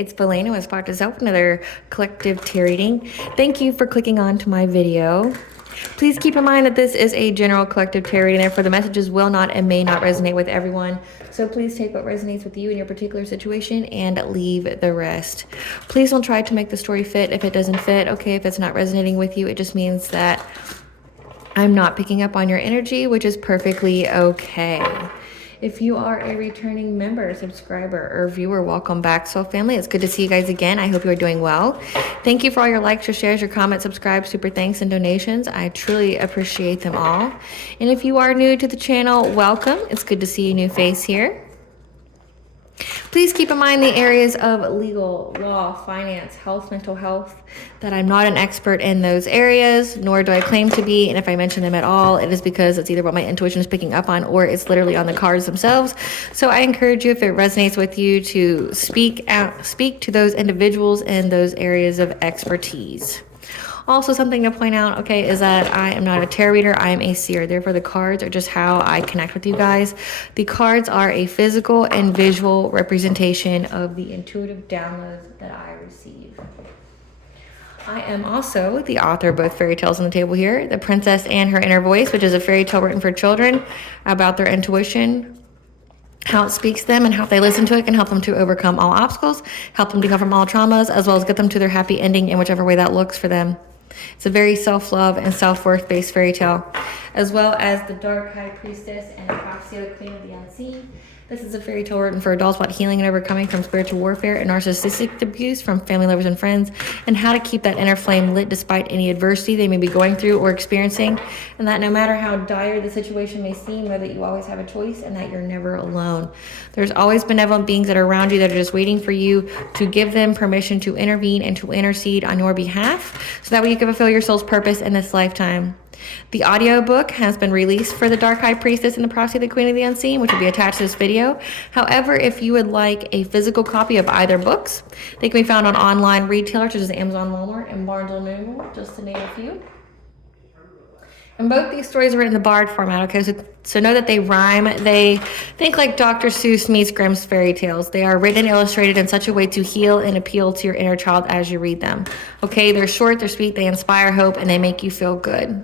it's Valena with ASHUTOSH, another collective tarot reading. Thank you for clicking on to my video. Please keep in mind that this is a general collective tarot reading, therefore the messages will not and may not resonate with everyone. So please take what resonates with you in your particular situation and leave the rest. Please don't try to make the story fit if it doesn't fit. Okay, if it's not resonating with you, it just means that I'm not picking up on your energy, which is perfectly okay. If you are a returning member, subscriber, or viewer, welcome back. So family, it's good to see you guys again. I hope you are doing well. Thank you for all your likes, your shares, your comments, subscribe, super thanks, and donations. I truly appreciate them all. And if you are new to the channel, welcome. It's good to see a new face here. Please keep in mind the areas of legal, law, finance, health, mental health, that I'm not an expert in those areas, nor do I claim to be. And if I mention them at all, it is because it's either what my intuition is picking up on or it's literally on the cards themselves. So I encourage you, if it resonates with you, to speak to those individuals in those areas of expertise. Also, something to point out, okay, is that I am not a tarot reader, I am a seer. Therefore, the cards are just how I connect with you guys. The cards are a physical and visual representation of the intuitive downloads that I receive. I am also the author of both fairy tales on the table here, The Princess and Her Inner Voice, which is a fairy tale written for children about their intuition, how it speaks to them, and how if they listen to it can help them to overcome all obstacles, help them to come from all traumas, as well as get them to their happy ending in whichever way that looks for them. It's a very self-love and self-worth based fairy tale, as well as The Dark High Priestess and the Queen of the Unseen. This is a fairy tale written for adults about healing and overcoming from spiritual warfare and narcissistic abuse from family, lovers, and friends, and how to keep that inner flame lit despite any adversity they may be going through or experiencing, and that no matter how dire the situation may seem, know that you always have a choice and that you're never alone. There's always benevolent beings that are around you that are just waiting for you to give them permission to intervene and to intercede on your behalf, so that way you can fulfill your soul's purpose in this lifetime. The audiobook has been released for The Dark High Priestess and the Prophecy of the Queen of the Unseen, which will be attached to this video. However, if you would like a physical copy of either books, they can be found on online retailers such as Amazon, Walmart, and Barnes & Noble, just to name a few. And both these stories are written in the Bard format, okay? So know that they rhyme. They think like Dr. Seuss meets Grimm's fairy tales. They are written and illustrated in such a way to heal and appeal to your inner child as you read them. Okay, they're short, they're sweet, they inspire hope, and they make you feel good.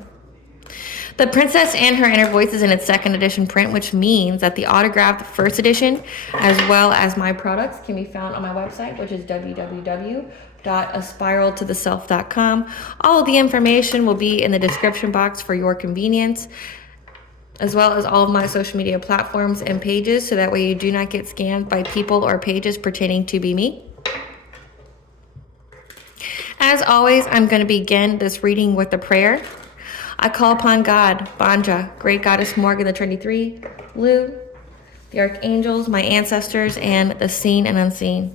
The Princess and Her Inner Voice is in its second edition print, which means that the autographed first edition, as well as my products, can be found on my website, which is www.aspiraltotheself.com. All of the information will be in the description box for your convenience, as well as all of my social media platforms and pages, so that way you do not get scammed by people or pages pretending to be me. As always, I'm going to begin this reading with a prayer. I call upon God, Banja, Great Goddess Morgan, the Trinity Three, Lu, the Archangels, my ancestors, and the seen and unseen.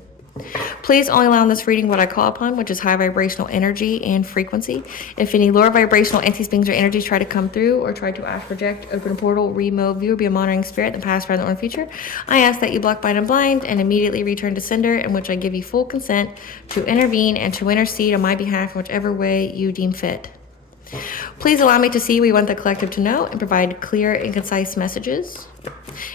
Please only allow in this reading what I call upon, which is high vibrational energy and frequency. If any lower vibrational entities, beings, or energies try to come through or try to ask, project, open a portal, remove, view, or be a monitoring spirit in the past, present, or future, I ask that you block, bind, and blind and immediately return to sender, in which I give you full consent to intervene and to intercede on my behalf in whichever way you deem fit. Please allow me to see what you want the collective to know and provide clear and concise messages.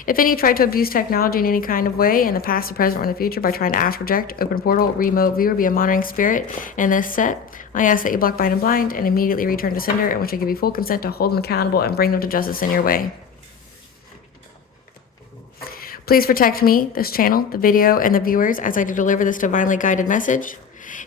If any try to abuse technology in any kind of way in the past, the present, or in the future by trying to ask, project, open a portal, remote, view, or be a monitoring spirit in this set, I ask that you block, bind, and blind and immediately return to sender, in which I give you full consent to hold them accountable and bring them to justice in your way. Please protect me, this channel, the video, and the viewers as I do deliver this divinely guided message.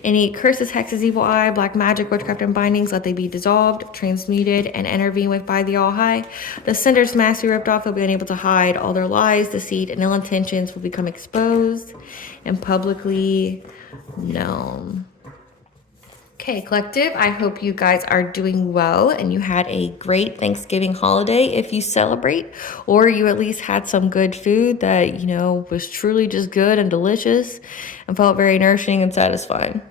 Any curses, hexes, evil eye, black magic, witchcraft, and bindings, let they be dissolved, transmuted, and intervened with by the All-High. The sender's mask be ripped off, they'll be unable to hide. All their lies, deceit, and ill intentions will become exposed and publicly known. Okay, collective, I hope you guys are doing well and you had a great Thanksgiving holiday if you celebrate, or you at least had some good food that, was truly just good and delicious and felt very nourishing and satisfying.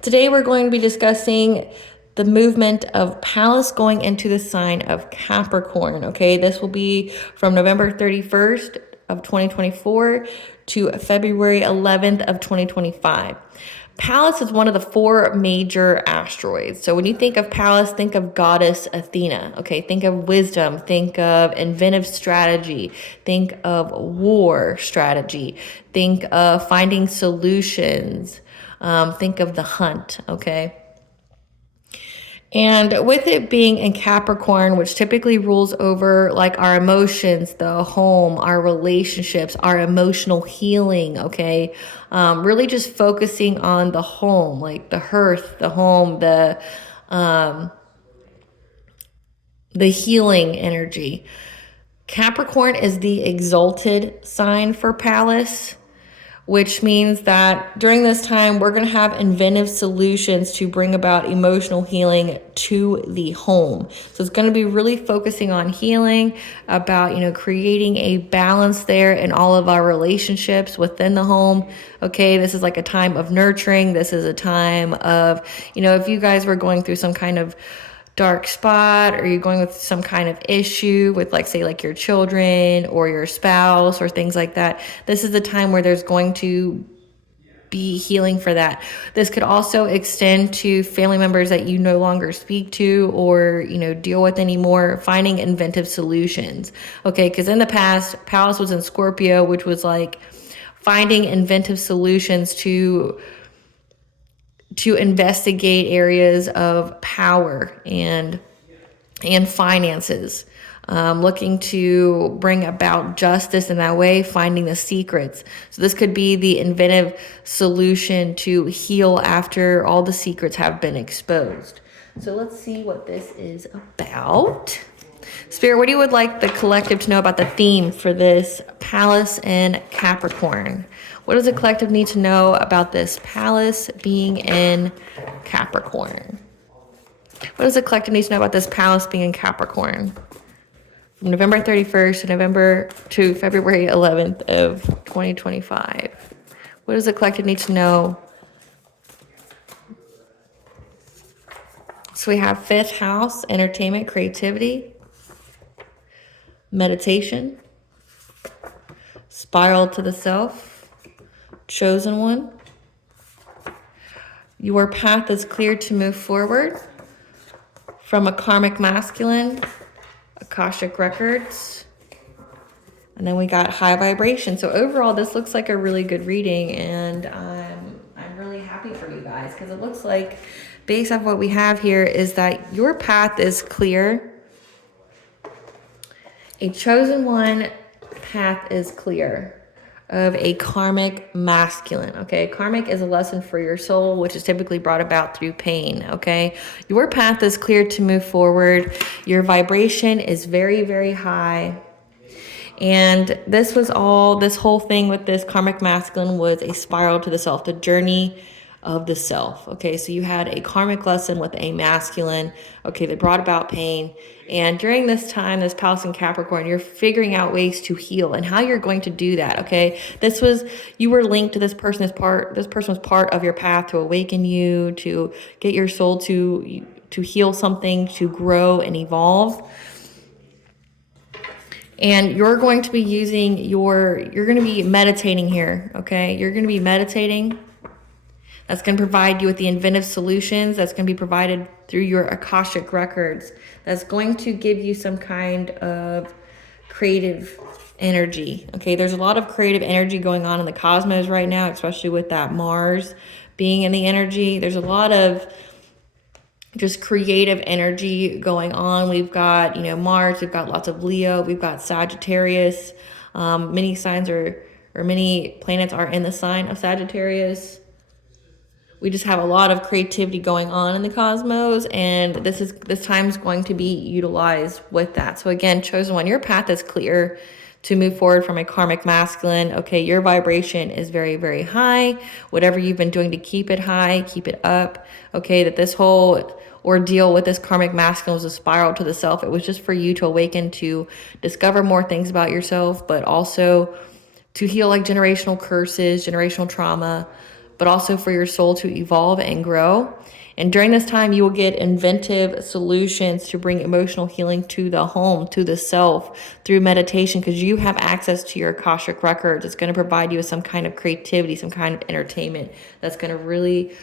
Today, we're going to be discussing the movement of Pallas going into the sign of Capricorn, okay? This will be from November 31st of 2024 to February 11th of 2025. Pallas is one of the 4 major asteroids. So when you think of Pallas, think of goddess Athena. Okay, think of wisdom, think of inventive strategy, think of war strategy, think of finding solutions, think of the hunt. Okay. And with it being in Capricorn, which typically rules over like our emotions, the home, our relationships, our emotional healing, okay? Really just focusing on the home, like the hearth, the home, the healing energy. Capricorn is the exalted sign for Pallas, which means that during this time, we're going to have inventive solutions to bring about emotional healing to the home. So it's going to be really focusing on healing, about, creating a balance there in all of our relationships within the home. Okay, this is like a time of nurturing. This is a time of, if you guys were going through some kind of dark spot, or you're going with some kind of issue with, like, say, like your children or your spouse or things like that, this is the time where there's going to be healing for that. This could also extend to family members that you no longer speak to or, deal with anymore, finding inventive solutions. Okay, because in the past, Pallas was in Scorpio, which was like finding inventive solutions to investigate areas of power and finances, looking to bring about justice in that way, finding the secrets. So this could be the inventive solution to heal after all the secrets have been exposed. So let's see what this is about. Spirit, what do you would like the collective to know about the theme for this Pallas and Capricorn? What does the collective need to know about this Pallas being in Capricorn? What does the collective need to know about this Pallas being in Capricorn? From November 31st to February 11th of 2025. What does the collective need to know? So we have 5th house, entertainment, creativity, meditation, spiral to the self, chosen one. Your path is clear to move forward from a karmic masculine, Akashic records, and then we got high vibration. So overall, this looks like a really good reading, and I'm really happy for you guys, because it looks like, based off what we have here, is that your path is clear. A chosen one path is clear of a karmic masculine. Okay, karmic is a lesson for your soul, which is typically brought about through pain. Okay, your path is clear to move forward. Your vibration is very, very high. And this whole thing with this karmic masculine was a spiral to the self, the journey of the self. Okay, so you had a karmic lesson with a masculine, okay, that brought about pain. And during this time, this Pallas and Capricorn, you're figuring out ways to heal and how you're going to do that. Okay, you were linked to this person as this person was part of your path to awaken you, to get your soul to heal something, to grow and evolve. And you're going to be you're going to be meditating here. Okay, you're going to be meditating. That's going to provide you with the inventive solutions. That's going to be provided through your Akashic records. That's going to give you some kind of creative energy. Okay, there's a lot of creative energy going on in the cosmos right now, especially with that Mars being in the energy. There's a lot of just creative energy going on. We've got, Mars, we've got lots of Leo, we've got Sagittarius. Many planets are in the sign of Sagittarius. We just have a lot of creativity going on in the cosmos, and this time is going to be utilized with that. So again, chosen one, your path is clear to move forward from a karmic masculine. Okay, your vibration is very, very high. Whatever you've been doing to keep it high, keep it up. Okay, that this whole ordeal with this karmic masculine was a spiral to the self. It was just for you to awaken, to discover more things about yourself, but also to heal like generational curses, generational trauma. but also for your soul to evolve and grow. And during this time, you will get inventive solutions to bring emotional healing to the home, to the self, through meditation, because you have access to your Akashic records. It's going to provide you with some kind of creativity, some kind of entertainment that's going to really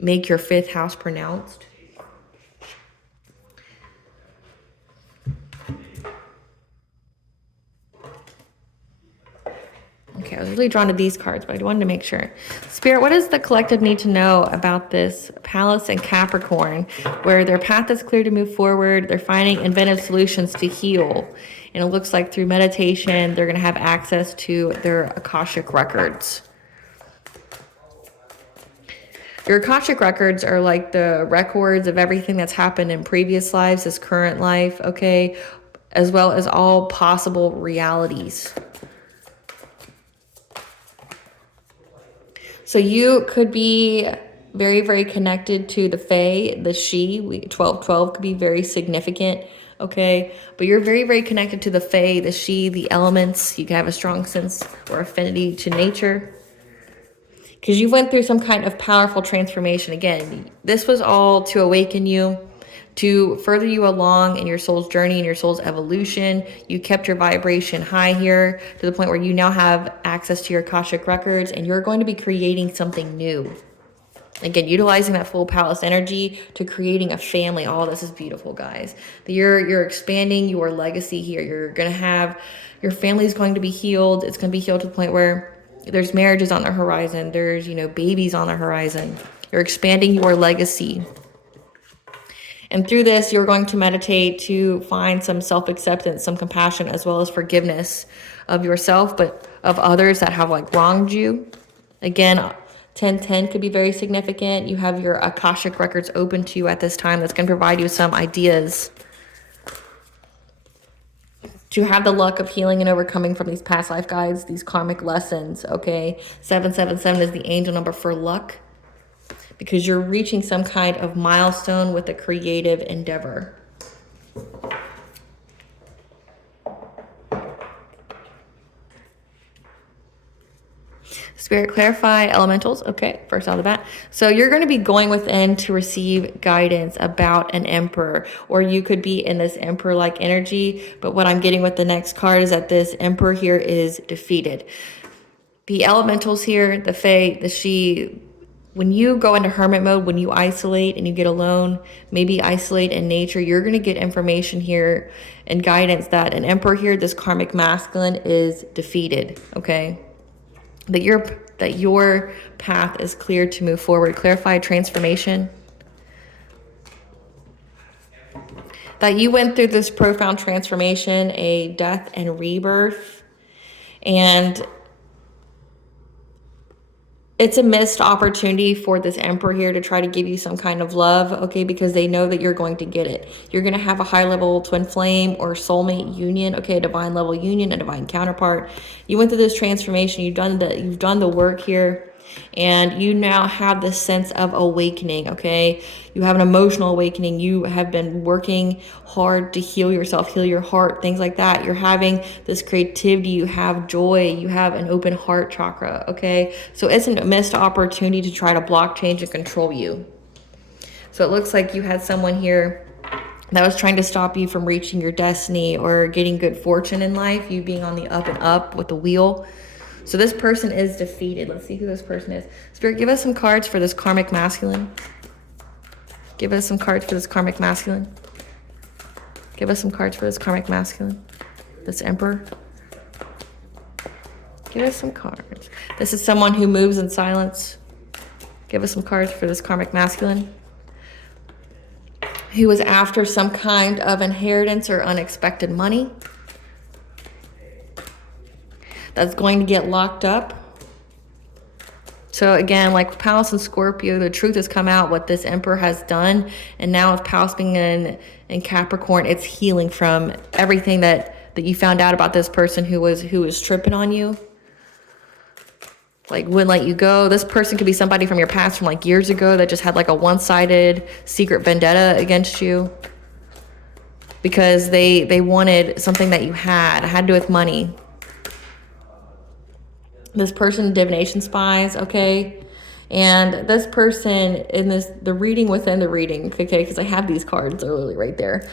make your fifth house pronounced. Okay, I was really drawn to these cards, but I wanted to make sure. Spirit, what does the collective need to know about this Pallas and Capricorn, where their path is clear to move forward, they're finding inventive solutions to heal, and it looks like through meditation, they're going to have access to their Akashic records. Your Akashic records are like the records of everything that's happened in previous lives, this current life, okay, as well as all possible realities. So you could be very, very connected to the Fae, the she. 1212 could be very significant, okay? But you're very, very connected to the Fae, the she, the elements. You can have a strong sense or affinity to nature, because you went through some kind of powerful transformation. Again, this was all to awaken you, to further you along in your soul's journey and your soul's evolution. You kept your vibration high here to the point where you now have access to your Akashic records, and you're going to be creating something new. Again, utilizing that full Pallas energy to creating a family. All this is beautiful, guys. You're expanding your legacy here. You're going to have, your family is going to be healed. It's going to be healed to the point where there's marriages on the horizon. There's, babies on the horizon. You're expanding your legacy. And through this, you're going to meditate to find some self-acceptance, some compassion, as well as forgiveness of yourself, but of others that have wronged you. Again, 1010 could be very significant. You have your Akashic records open to you at this time. That's going to provide you some ideas to have the luck of healing and overcoming from these past life guides, these karmic lessons, okay? 777 is the angel number for luck, because you're reaching some kind of milestone with a creative endeavor. Spirit, clarify elementals. Okay, first out of the bat. So you're going to be going within to receive guidance about an emperor, or you could be in this emperor-like energy. But what I'm getting with the next card is that this emperor here is defeated. The elementals here, the Fae, the she, when you go into hermit mode, when you isolate and you get alone, maybe isolate in nature, you're going to get information here and guidance that an emperor here, this karmic masculine, is defeated, okay? That your path is clear to move forward. Clarify transformation. That you went through this profound transformation, a death and rebirth, and it's a missed opportunity for this emperor here to try to give you some kind of love, okay, because they know that you're going to get it. You're going to have a high level twin flame or soulmate union, okay, a divine level union, a divine counterpart. You went through this transformation. You've done the work here, and you now have this sense of awakening, okay? You have an emotional awakening. You have been working hard to heal yourself, heal your heart, things like that. You're having this creativity. You have joy. You have an open heart chakra, okay? So it's a missed opportunity to try to block, change, and control you. So it looks like you had someone here that was trying to stop you from reaching your destiny or getting good fortune in life, you being on the up and up with the wheel. So this person is defeated. Let's see who this person is. Spirit, give us some cards for this karmic masculine. Give us some cards for this karmic masculine. Give us some cards for this karmic masculine. This emperor. Give us some cards. This is someone who moves in silence. Give us some cards for this karmic masculine, who was after some kind of inheritance or unexpected money that's going to get locked up. So again, like with Pallas and Scorpio, the truth has come out, what this emperor has done. And now with Pallas being in Capricorn, it's healing from everything that you found out about this person who was tripping on you. Like wouldn't let you go. This person could be somebody from your past from years ago that just had a one-sided secret vendetta against you because they wanted something that you had. It had to do with money. This person, divination spies, okay? And this person in the reading within the reading, okay, because I have these cards, they're literally right there.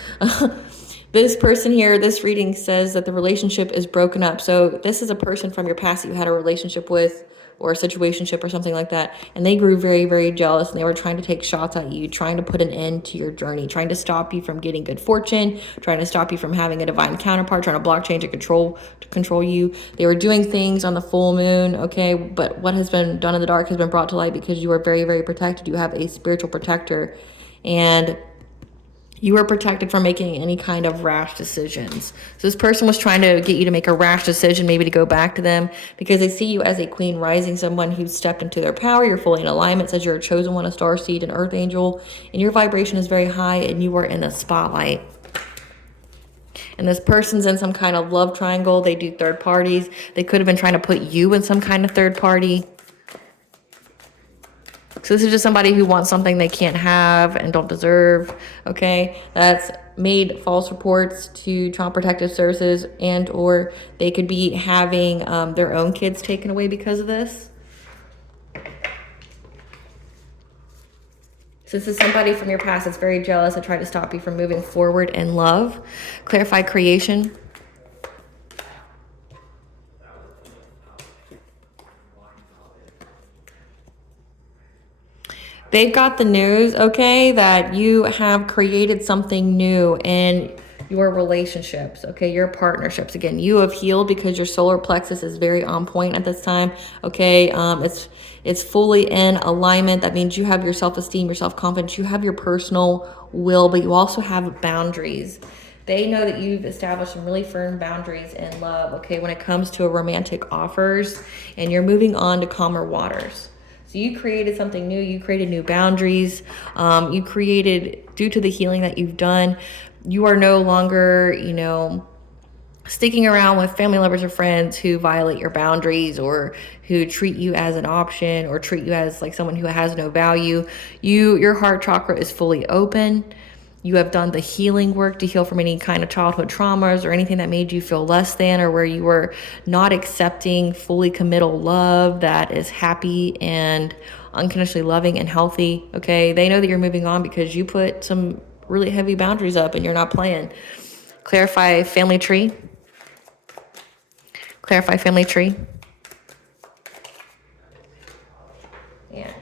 This person here, this reading says that the relationship is broken up. So this is a person from your past that you had a relationship with, or a situationship or something like that, and they grew very, very jealous, and they were trying to take shots at you, trying to put an end to your journey, trying to stop you from getting good fortune, trying to stop you from having a divine counterpart, trying to block, change, and control you. They were doing things on the full moon, okay, but what has been done in the dark has been brought to light because you are very, very protected. You have a spiritual protector, and you are protected from making any kind of rash decisions. So this person was trying to get you to make a rash decision, maybe to go back to them, because they see you as a queen rising, someone who's stepped into their power. You're fully in alignment, says you're a chosen one, a star seed, an earth angel, and your vibration is very high, and you are in the spotlight. And this person's in some kind of love triangle. They do third parties. They could have been trying to put you in some kind of third party. So this is just somebody who wants something they can't have and don't deserve, okay? That's made false reports to Child Protective Services, and or they could be having their own kids taken away because of this. So this is somebody from your past that's very jealous and tried to stop you from moving forward in love. Clarify creation. They've got the news, okay, that you have created something new in your relationships, okay, your partnerships. Again, you have healed because your solar plexus is very on point at this time, okay. It's fully in alignment. That means you have your self-esteem, your self-confidence, you have your personal will, but you also have boundaries. They know that you've established some really firm boundaries in love, okay, when it comes to romantic offers, and you're moving on to calmer waters. So you created something new. You created new boundaries. You created, due to the healing that you've done, you are no longer, sticking around with family members or friends who violate your boundaries, or who treat you as an option, or treat you as like someone who has no value. Your heart chakra is fully open. You have done the healing work to heal from any kind of childhood traumas or anything that made you feel less than, or where you were not accepting fully committal love that is happy and unconditionally loving and healthy, okay? They know that you're moving on because you put some really heavy boundaries up and you're not playing. Clarify family tree. Clarify family tree. Yeah.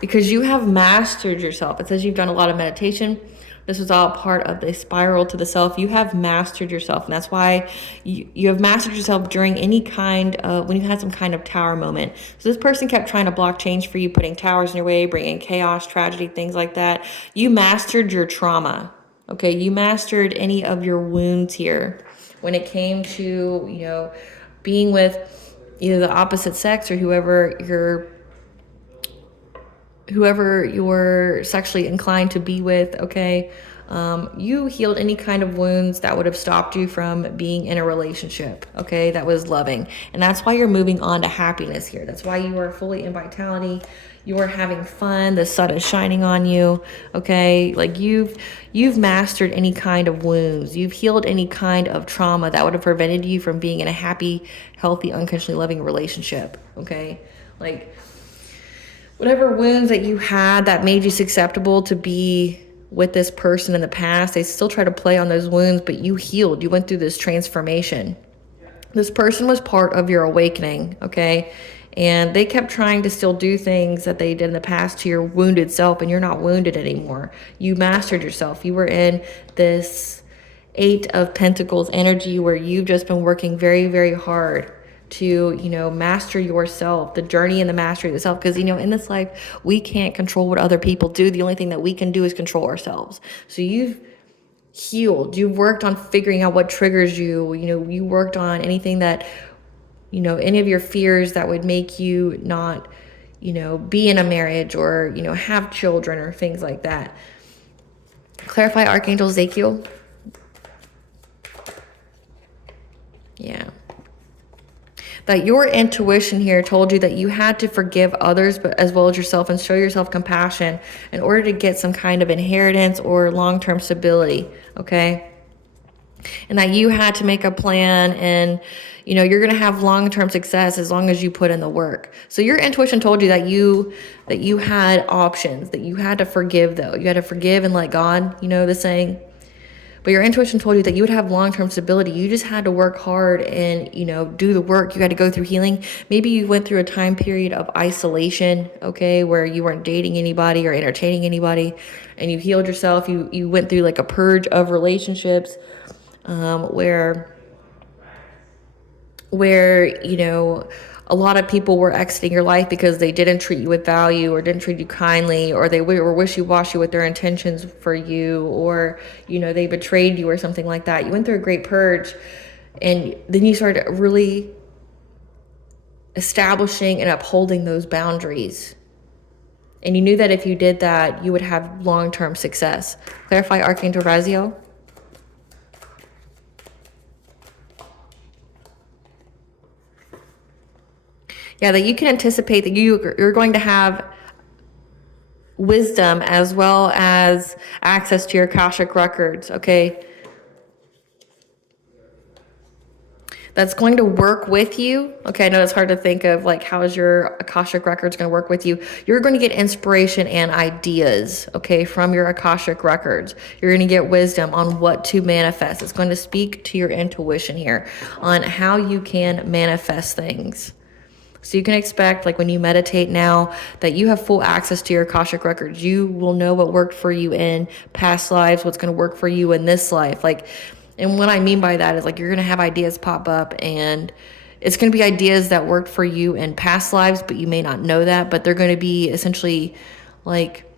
Because you have mastered yourself. It says you've done a lot of meditation. This was all part of the spiral to the self. You have mastered yourself. And that's why you have mastered yourself during any kind of, when you had some kind of tower moment. So this person kept trying to block change for you, putting towers in your way, bringing chaos, tragedy, things like that. You mastered your trauma. Okay, you mastered any of your wounds here. When it came to, being with either the opposite sex or whoever you're sexually inclined to be with, okay? You healed any kind of wounds that would have stopped you from being in a relationship, okay, that was loving. And that's why you're moving on to happiness here. That's why you are fully in vitality. You are having fun. The sun is shining on you, okay? Like you've mastered any kind of wounds. You've healed any kind of trauma that would have prevented you from being in a happy, healthy, unconditionally loving relationship, okay? Like, whatever wounds that you had that made you susceptible to be with this person in the past, they still try to play on those wounds, but you healed. You went through this transformation. This person was part of your awakening, okay? And they kept trying to still do things that they did in the past to your wounded self, and you're not wounded anymore. You mastered yourself. You were in this 8 of Pentacles energy where you've just been working very, very hard to, master yourself, the journey and the mastery of the self. Because, in this life, we can't control what other people do. The only thing that we can do is control ourselves. So you've healed. You've worked on figuring out what triggers you. You worked on anything that, any of your fears that would make you not, be in a marriage or, have children or things like that. Clarify Archangel Ezekiel. Yeah. That your intuition here told you that you had to forgive others, but as well as yourself, and show yourself compassion in order to get some kind of inheritance or long-term stability, okay? And that you had to make a plan and, You know, you're going to have long-term success as long as you put in the work. So your intuition told you that you had options, that you had to forgive though. You had to forgive and let God, you know the saying. But your intuition told you that you would have long-term stability. You just had to work hard and, you know, do the work. You had to go through healing. Maybe you went through a time period of isolation, okay, where you weren't dating anybody or entertaining anybody, and you healed yourself. You went through like a purge of relationships, where, you know, a lot of people were exiting your life because they didn't treat you with value or didn't treat you kindly, or they were wishy-washy with their intentions for you, or, you know, they betrayed you or something like that. You went through a great purge, and then you started really establishing and upholding those boundaries. And you knew that if you did that, you would have long-term success. Clarify, Archangel Raziel. Yeah, that you can anticipate that you're going to have wisdom as well as access to your Akashic records, okay? That's going to work with you. Okay, I know it's hard to think of like how is your Akashic records going to work with you. You're going to get inspiration and ideas, okay, from your Akashic records. You're going to get wisdom on what to manifest. It's going to speak to your intuition here on how you can manifest things. So you can expect, like when you meditate now, that you have full access to your Akashic records. You will know what worked for you in past lives, what's going to work for you in this life. Like, and what I mean by that is like you're going to have ideas pop up, and it's going to be ideas that worked for you in past lives, but you may not know that. But they're going to be essentially like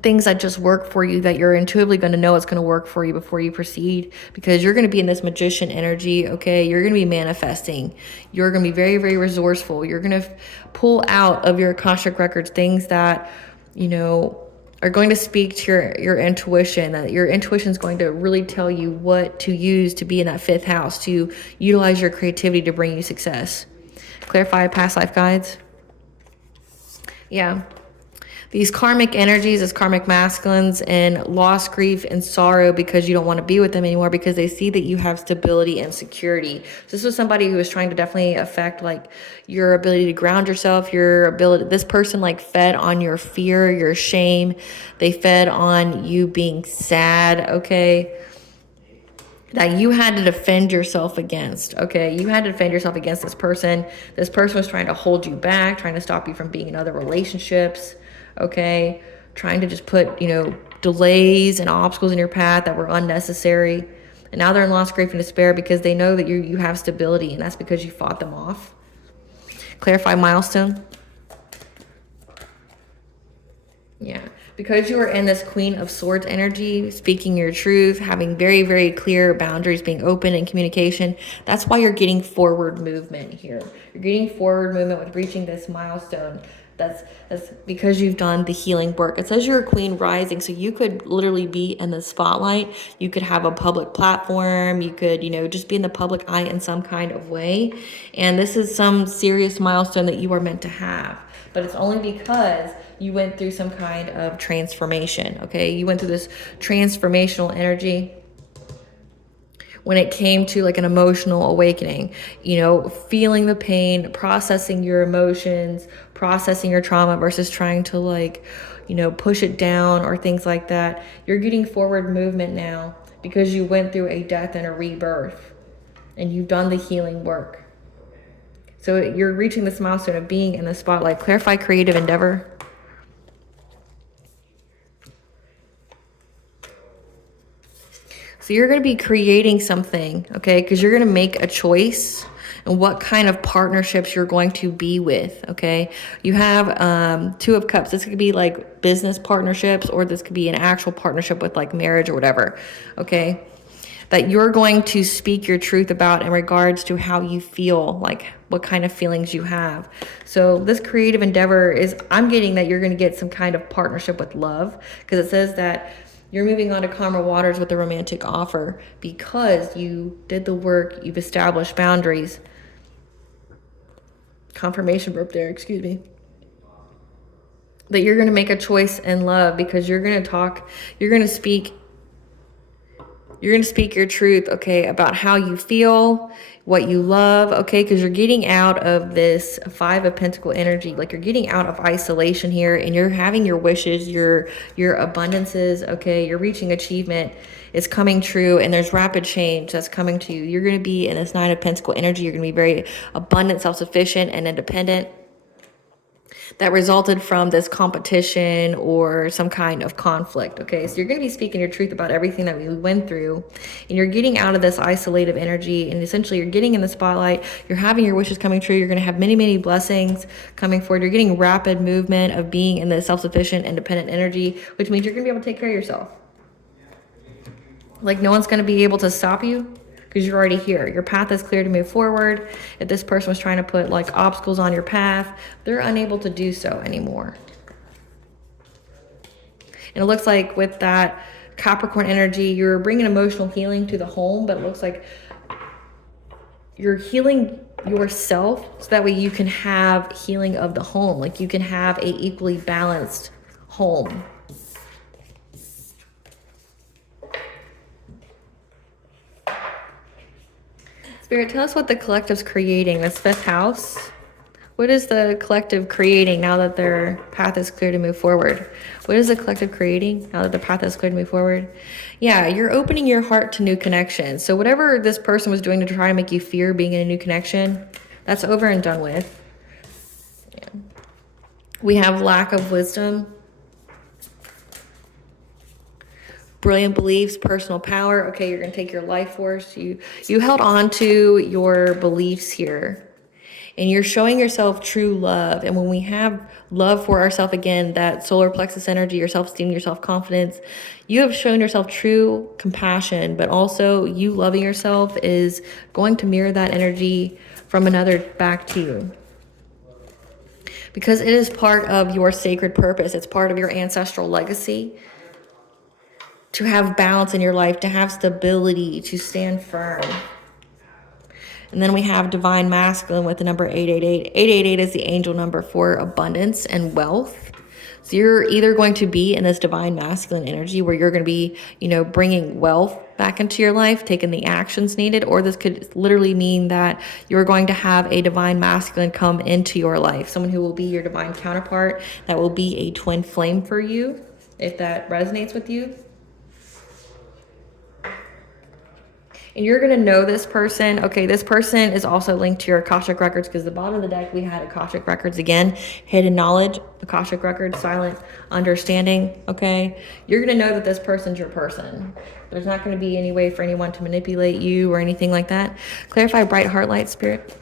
things that just work for you, that you're intuitively going to know it's going to work for you before you proceed, because you're going to be in this magician energy, okay? You're going to be manifesting. You're going to be very, very resourceful. You're going to pull out of your Akashic records things that, you know, are going to speak to your intuition, that your intuition is going to really tell you what to use to be in that fifth house, to utilize your creativity to bring you success. Clarify past life guides. Yeah. These karmic energies as karmic masculines and loss, grief, and sorrow because you don't want to be with them anymore, because they see that you have stability and security. So this was somebody who was trying to definitely affect like your ability to ground yourself, your ability. This person like fed on your fear, your shame. They fed on you being sad, okay? That you had to defend yourself against, okay? You had to defend yourself against this person. This person was trying to hold you back, trying to stop you from being in other relationships, okay? Trying to just put, you know, delays and obstacles in your path that were unnecessary. And now they're in loss, grief, and despair because they know that you have stability, and that's because you fought them off. Clarify milestone. Yeah. Because you are in this Queen of Swords energy, speaking your truth, having very, very clear boundaries, being open in communication, that's why you're getting forward movement here. You're getting forward movement with reaching this milestone. That's because you've done the healing work. It says you're a queen rising, so you could literally be in the spotlight. You could have a public platform. You could, you know, just be in the public eye in some kind of way. And this is some serious milestone that you are meant to have. But it's only because you went through some kind of transformation, okay? You went through this transformational energy when it came to like an emotional awakening, you know, feeling the pain, processing your emotions, processing your trauma versus trying to like, you know, push it down or things like that. You're getting forward movement now because you went through a death and a rebirth, and you've done the healing work. So you're reaching this milestone of being in the spotlight. Clarify creative endeavor. So you're going to be creating something, okay? Because you're going to make a choice and what kind of partnerships you're going to be with, okay? You have Two of Cups. This could be like business partnerships, or this could be an actual partnership with like marriage or whatever, okay? That you're going to speak your truth about in regards to how you feel, like what kind of feelings you have. So this creative endeavor is, I'm getting that you're going to get some kind of partnership with love, because it says that you're moving on to calmer waters with a romantic offer because you did the work, you've established boundaries. Confirmation verb there, excuse me. That you're going to make a choice in love because you're going to talk, you're going to speak You're going to speak your truth, okay, about how you feel, what you love, okay, because you're getting out of this Five of Pentacle energy. Like, you're getting out of isolation here, and you're having your wishes, your abundances, okay, you're reaching achievement. It's coming true, and there's rapid change that's coming to you. You're going to be in this Nine of Pentacle energy. You're going to be very abundant, self-sufficient, and independent. That resulted from this competition or some kind of conflict, okay? So you're going to be speaking your truth about everything that we went through, and you're getting out of this isolative energy, and essentially you're getting in the spotlight. You're having your wishes coming true. You're going to have many, many blessings coming forward. You're getting rapid movement of being in the self-sufficient, independent energy, which means you're going to be able to take care of yourself. Like, no one's going to be able to stop you, because you're already here. Your path is clear to move forward. If this person was trying to put like obstacles on your path, they're unable to do so anymore. And it looks like with that Capricorn energy, you're bringing emotional healing to the home, but it looks like you're healing yourself so that way you can have healing of the home. Like, you can have a equally balanced home. Spirit, tell us what the collective's creating, this fifth house. What is the collective creating now that their path is clear to move forward? What is the collective creating now that the path is clear to move forward? Yeah, you're opening your heart to new connections. So whatever this person was doing to try to make you fear being in a new connection, that's over and done with. Yeah. We have lack of wisdom. Brilliant beliefs, personal power. Okay, you're going to take your life force. You held on to your beliefs here. And you're showing yourself true love. And when we have love for ourselves, again, that solar plexus energy, your self-esteem, your self-confidence, you have shown yourself true compassion, but also you loving yourself is going to mirror that energy from another back to you. Because it is part of your sacred purpose. It's part of your ancestral legacy. To have balance in your life, to have stability, to stand firm. And then we have divine masculine with the number 888. 888 is the angel number for abundance and wealth. So you're either going to be in this divine masculine energy where you're going to be, bringing wealth back into your life, taking the actions needed, or this could literally mean that you're going to have a divine masculine come into your life, someone who will be your divine counterpart, that will be a twin flame for you, if that resonates with you. And you're going to know this person. Okay, this person is also linked to your Akashic records, because the bottom of the deck, we had Akashic records again. Hidden knowledge, Akashic records, silent understanding. Okay, you're going to know that this person's your person. There's not going to be any way for anyone to manipulate you or anything like that. Clarify bright heart light, Spirit.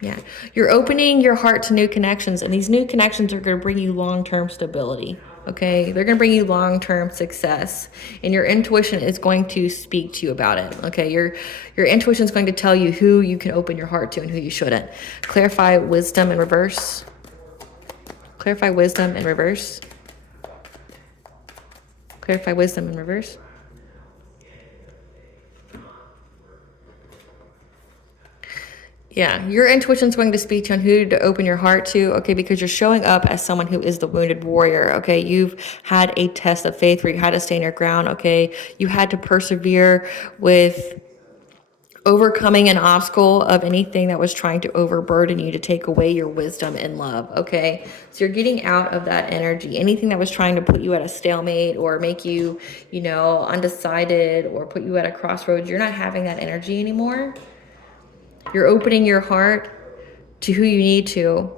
Yeah, you're opening your heart to new connections, and these new connections are going to bring you long-term stability. Okay, they're going to bring you long-term success, and your intuition is going to speak to you about it. Okay, your intuition is going to tell you who you can open your heart to and who you shouldn't. Clarify wisdom in reverse. Clarify wisdom in reverse. Clarify wisdom in reverse. Yeah, your intuition is going to speak to you on who to open your heart to, okay, because you're showing up as someone who is the wounded warrior, okay? You've had a test of faith where you had to stand your ground, okay? You had to persevere with overcoming an obstacle of anything that was trying to overburden you to take away your wisdom and love, okay? So you're getting out of that energy. Anything that was trying to put you at a stalemate or make you, undecided or put you at a crossroads, you're not having that energy anymore. You're opening your heart to who you need to.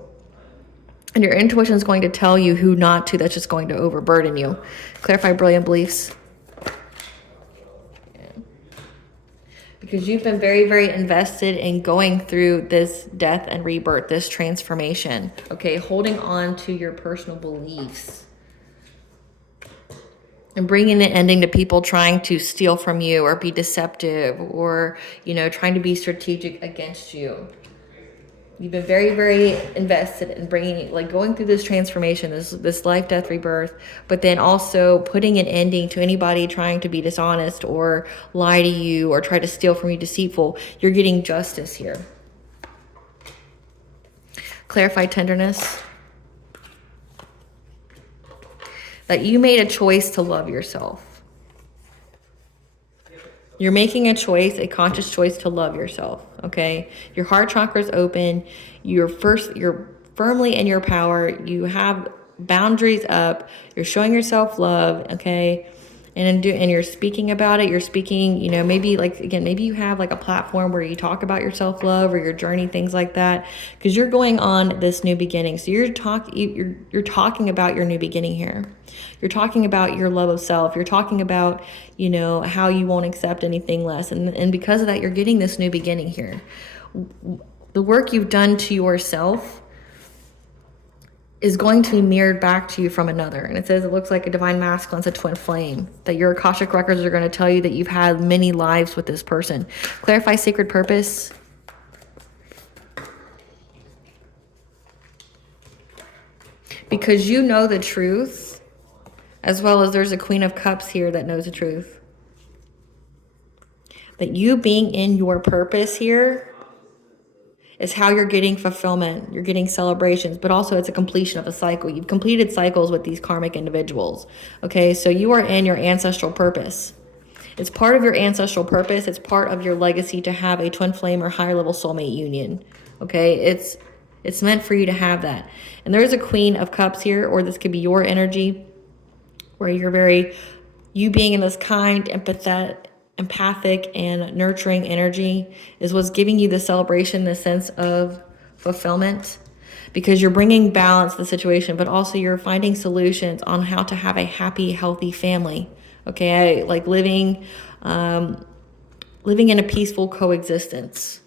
And your intuition is going to tell you who not to. That's just going to overburden you. Clarify brilliant beliefs. Yeah. Because you've been very, very invested in going through this death and rebirth, this transformation. Okay, holding on to your personal beliefs. And bringing an ending to people trying to steal from you or be deceptive or, trying to be strategic against you. You've been very, very invested in going through this transformation, this life, death, rebirth, but then also putting an ending to anybody trying to be dishonest or lie to you or try to steal from you, deceitful. You're getting justice here. Clarify tenderness. that you made a choice to love yourself. You're making a choice, a conscious choice to love yourself, okay? Your heart chakra is open. You're firmly in your power. You have boundaries up. You're showing yourself love, okay? And you're speaking about it. You're speaking, you know, maybe like, again, maybe you have like a platform where you talk about your self-love or your journey, things like that, because you're going on this new beginning. So you're talking about your new beginning here. You're talking about your love of self. You're talking about, you know, how you won't accept anything less. And because of that, you're getting this new beginning here. The work you've done to yourself is going to be mirrored back to you from another. And it says it looks like a divine masculine, it's a twin flame. That your Akashic records are going to tell you that you've had many lives with this person. Clarify sacred purpose. Because you know the truth, as well as there's a Queen of Cups here that knows the truth. That you being in your purpose here is how you're getting fulfillment. You're getting celebrations, but also it's a completion of a cycle. You've completed cycles with these karmic individuals. Okay, so you are in your ancestral purpose. It's part of your ancestral purpose. It's part of your legacy to have a twin flame or higher level soulmate union. Okay, it's meant for you to have that. And there is a Queen of Cups here, or this could be your energy, where you being in this kind, empathic and nurturing energy is what's giving you the celebration, the sense of fulfillment, because you're bringing balance to the situation, but also you're finding solutions on how to have a happy, healthy family. Okay, like living in a peaceful coexistence.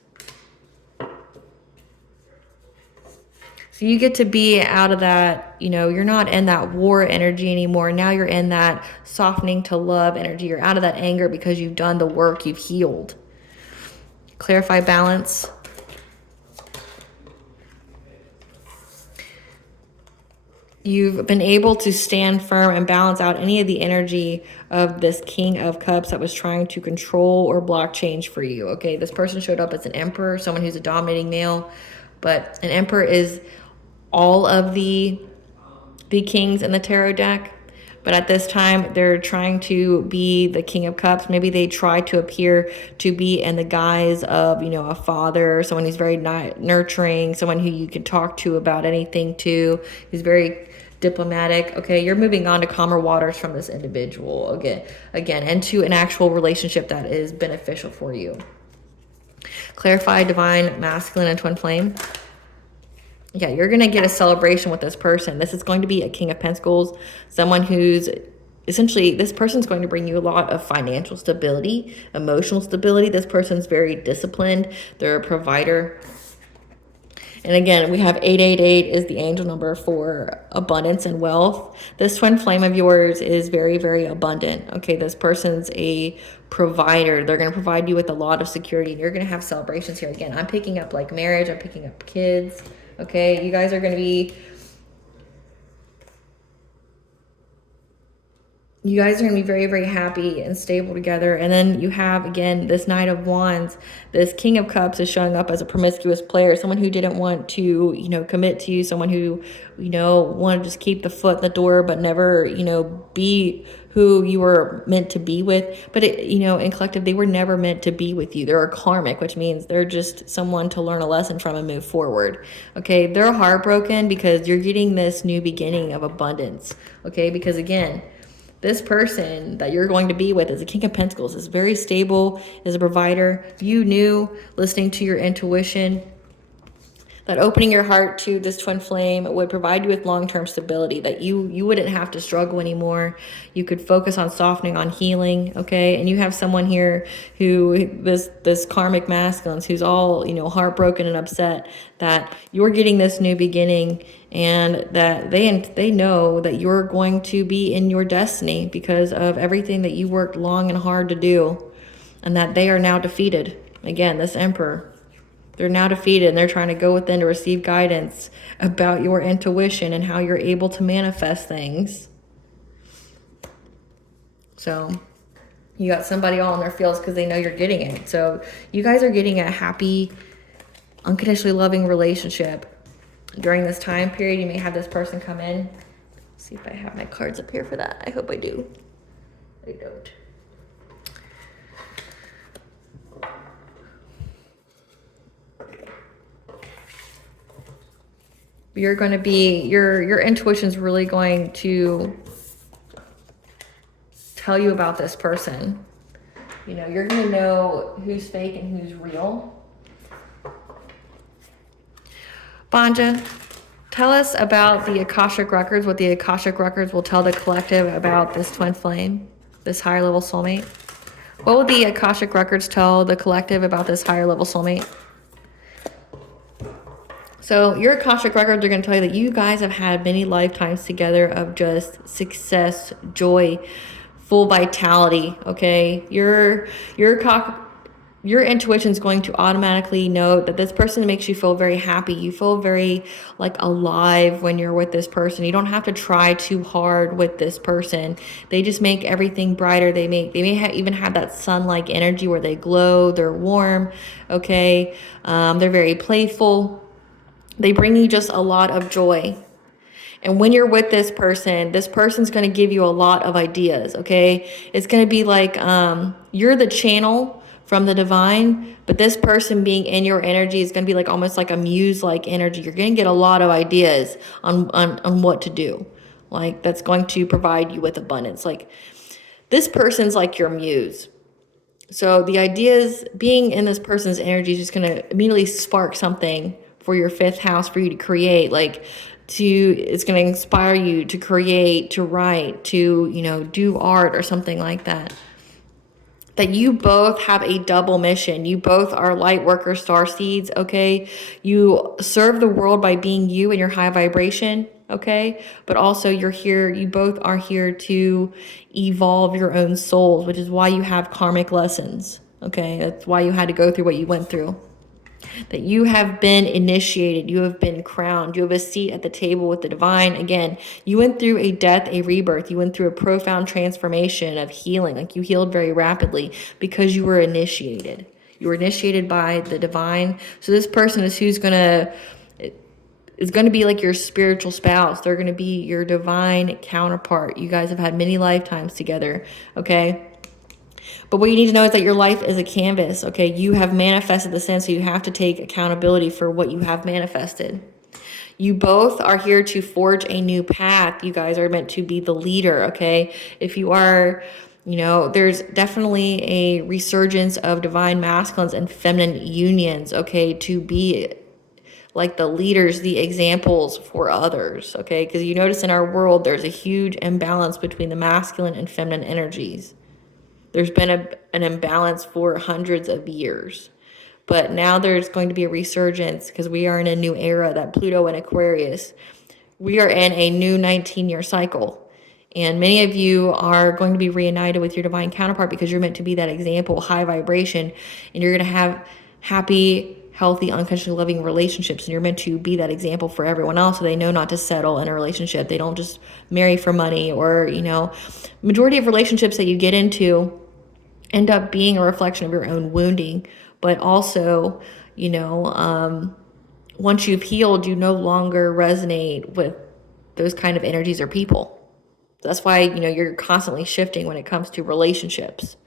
So you get to be out of that, you know, you're not in that war energy anymore. Now you're in that softening to love energy. You're out of that anger because you've done the work, you've healed. Clarify balance. You've been able to stand firm and balance out any of the energy of this King of Cups that was trying to control or block change for you. Okay, this person showed up as an emperor, someone who's a dominating male, but an emperor is all of the kings in the tarot deck, but at this time they're trying to be the King of Cups. Maybe they try to appear to be in the guise of, you know, a father, someone who's very nurturing, someone who you can talk to about anything to, who's very diplomatic. Okay, you're moving on to calmer waters from this individual again into an actual relationship that is beneficial for you. Clarify divine masculine and twin flame. Yeah, you're going to get a celebration with this person. This is going to be a King of Pentacles, someone who's essentially, this person's going to bring you a lot of financial stability, emotional stability. This person's very disciplined. They're a provider. And again, we have 888 is the angel number for abundance and wealth. This twin flame of yours is very, very abundant. Okay, this person's a provider. They're going to provide you with a lot of security, and you're going to have celebrations here. Again, I'm picking up like marriage. I'm picking up kids. Okay, you guys are going to be... You guys are going to be very, very happy and stable together. And then you have, again, this Knight of Wands. This King of Cups is showing up as a promiscuous player, someone who didn't want to, you know, commit to you, someone who, you know, wanted to just keep the foot in the door, but never, you know, be who you were meant to be with. But, you know, in collective, they were never meant to be with you. They're a karmic, which means they're just someone to learn a lesson from and move forward. Okay, they're heartbroken because you're getting this new beginning of abundance. Okay, because again, this person that you're going to be with is a King of Pentacles, is very stable, is a provider. You knew, listening to your intuition, that opening your heart to this twin flame would provide you with long-term stability, that you wouldn't have to struggle anymore. You could focus on softening, on healing, okay? And you have someone here who, this karmic masculine, who's all, you know, heartbroken and upset that you're getting this new beginning, and that they know that you're going to be in your destiny because of everything that you worked long and hard to do, and that they are now defeated. Again, this Emperor. They're now defeated, and they're trying to go within to receive guidance about your intuition and how you're able to manifest things. So you got somebody all in their feels because they know you're getting it. So you guys are getting a happy, unconditionally loving relationship. During this time period, you may have this person come in, See if I have my cards up here for that. I hope I do. I don't. You're going to be, your intuition's really going to tell you about this person. You know, you're going to know who's fake and who's real. Banja, tell us about the Akashic Records, what the Akashic Records will tell the collective about this twin flame, this higher level soulmate. What will the Akashic Records tell the collective about this higher level soulmate? So your Akashic Records are going to tell you that you guys have had many lifetimes together of just success, joy, full vitality, okay? Your intuition is going to automatically know that this person makes you feel very happy. You feel very like alive when you're with this person. You don't have to try too hard with this person. They just make everything brighter. They may even have that sun-like energy where they glow. They're warm, okay? They're very playful. They bring you just a lot of joy. And when you're with this person's going to give you a lot of ideas, okay? It's going to be like you're the channel from the divine, but this person being in your energy is going to be like almost like a muse-like energy. You're going to get a lot of ideas on what to do. Like that's going to provide you with abundance. Like this person's like your muse. So the ideas being in this person's energy is just going to immediately spark something for your fifth house for you to create, like it's going to inspire you to create, to write, to, you know, do art or something like that. That you both have a double mission. You both are light worker star seeds, okay? You serve the world by being you and your high vibration, okay? But also you both are here to evolve your own souls, which is why you have karmic lessons, okay? That's why you had to go through what you went through. That you have been initiated, you have been crowned, you have a seat at the table with the divine. Again, you went through a death, a rebirth, you went through a profound transformation of healing. Like you healed very rapidly because you were initiated. You were initiated by the divine. So this person is going to be like your spiritual spouse. They're going to be your divine counterpart. You guys have had many lifetimes together, okay? But what you need to know is that your life is a canvas, okay? You have manifested the sin, so you have to take accountability for what you have manifested. You both are here to forge a new path. You guys are meant to be the leader, okay? If you are, you know, there's definitely a resurgence of divine masculines and feminine unions, okay, to be like the leaders, the examples for others, okay? Because you notice in our world, there's a huge imbalance between the masculine and feminine energies. There's been an imbalance for hundreds of years. But now there's going to be a resurgence because we are in a new era, that Pluto in Aquarius. We are in a new 19-year cycle. And many of you are going to be reunited with your divine counterpart because you're meant to be that example, high vibration. And you're going to have happy, healthy, unconditionally loving relationships. And you're meant to be that example for everyone else so they know not to settle in a relationship. They don't just marry for money or, you know, majority of relationships that you get into end up being a reflection of your own wounding. But also, you know, once you've healed, you no longer resonate with those kind of energies or people. That's why, you know, you're constantly shifting when it comes to relationships.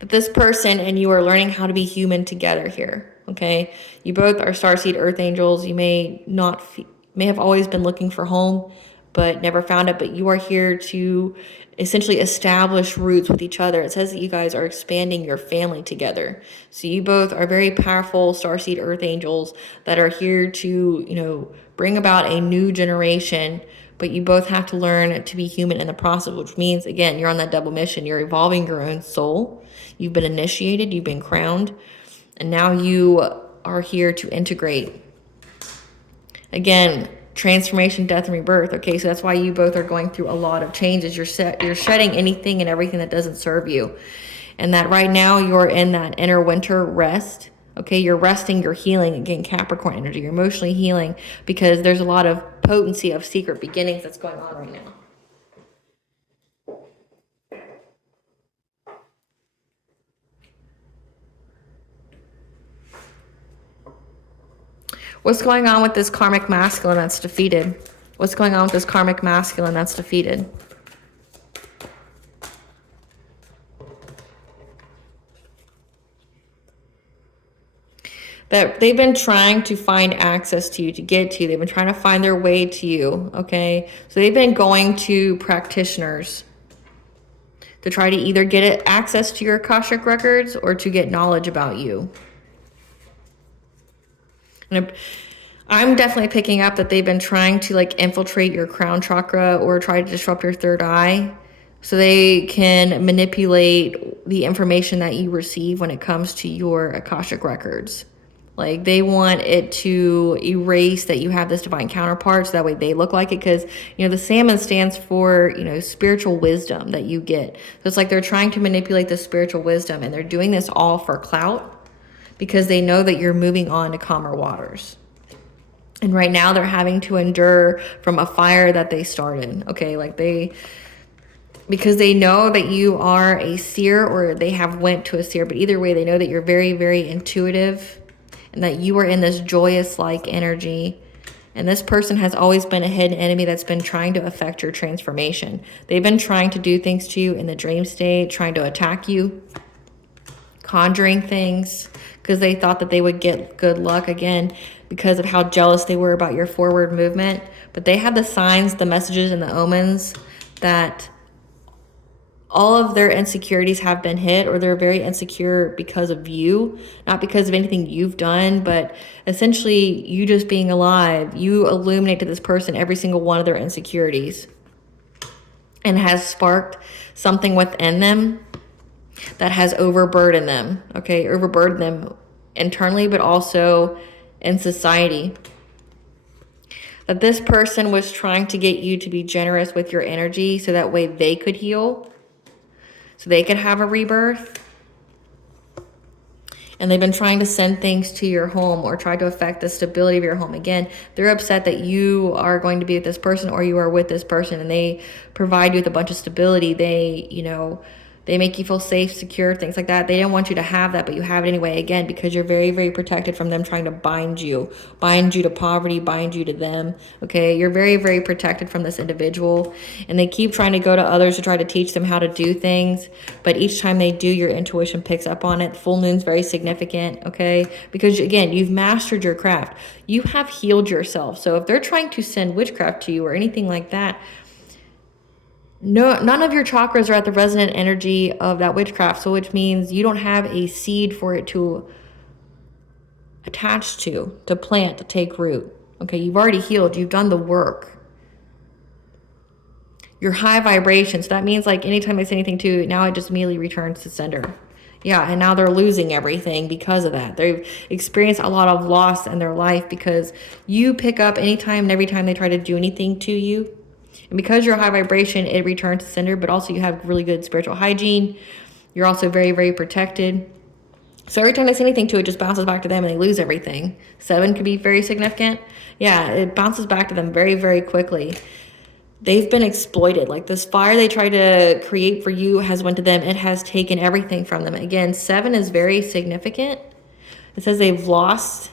But this person and you are learning how to be human together here, okay? You both are starseed earth angels. You may have always been looking for home, but never found it. But you are here to essentially establish roots with each other. It says that you guys are expanding your family together. So you both are very powerful starseed earth angels that are here to, you know, bring about a new generation. But you both have to learn to be human in the process, which means, again, you're on that double mission. You're evolving your own soul. You've been initiated. You've been crowned. And now you are here to integrate. Again, transformation, death, and rebirth. Okay, so that's why you both are going through a lot of changes. You're shedding anything and everything that doesn't serve you. And that right now you're in that inner winter rest. Okay, you're resting, you're healing. Again, Capricorn energy. You're emotionally healing because there's a lot of potency of secret beginnings that's going on right now. What's going on with this karmic masculine that's defeated? What's going on with this karmic masculine that's defeated? That they've been trying to find access to you, to get to you. They've been trying to find their way to you, okay? So they've been going to practitioners to try to either get access to your Akashic records or to get knowledge about you. And I'm definitely picking up that they've been trying to like infiltrate your crown chakra or try to disrupt your third eye so they can manipulate the information that you receive when it comes to your Akashic records. Like they want it to erase that you have this divine counterpart so that way they look like it, because, you know, the salmon stands for, you know, spiritual wisdom that you get. So it's like they're trying to manipulate the spiritual wisdom, and they're doing this all for clout because they know that you're moving on to calmer waters. And right now they're having to endure from a fire that they started, okay? Like because they know that you are a seer or they have went to a seer, but either way, they know that you're very, very intuitive and that you are in this joyous-like energy. And this person has always been a hidden enemy that's been trying to affect your transformation. They've been trying to do things to you in the dream state, trying to attack you, conjuring things, because they thought that they would get good luck again because of how jealous they were about your forward movement. But they had the signs, the messages, and the omens that all of their insecurities have been hit, or they're very insecure because of you, not because of anything you've done, but essentially you just being alive. You illuminate to this person every single one of their insecurities, and has sparked something within them that has overburdened them, okay? Overburdened them internally, but also in society. That this person was trying to get you to be generous with your energy so that way they could heal, so they could have a rebirth. And they've been trying to send things to your home or try to affect the stability of your home. Again, they're upset that you are going to be with this person or you are with this person, and they provide you with a bunch of stability. They, you know, they make you feel safe, secure, things like that. They didn't want you to have that, but you have it anyway, again, because you're very, very protected from them trying to bind you to poverty, bind you to them, okay? You're very, very protected from this individual, and they keep trying to go to others to try to teach them how to do things, but each time they do, your intuition picks up on it. Full moon's very significant, okay? Because, again, you've mastered your craft. You have healed yourself. So if they're trying to send witchcraft to you or anything like that, no, none of your chakras are at the resonant energy of that witchcraft, so which means you don't have a seed for it to attach to plant, to take root. Okay, you've already healed. You've done the work. You're high vibration, so that means like anytime they say anything to you, now it just immediately returns to sender. Yeah, and now they're losing everything because of that. They've experienced a lot of loss in their life because you pick up anytime and every time they try to do anything to you. And because you're high vibration, it returns to sender, but also you have really good spiritual hygiene. You're also very, very protected. So every time they say anything to it, just bounces back to them and they lose everything. 7 could be very significant. Yeah, it bounces back to them very, very quickly. They've been exploited. Like this fire they try to create for you has went to them. It has taken everything from them. Again, 7 is very significant. It says they've lost.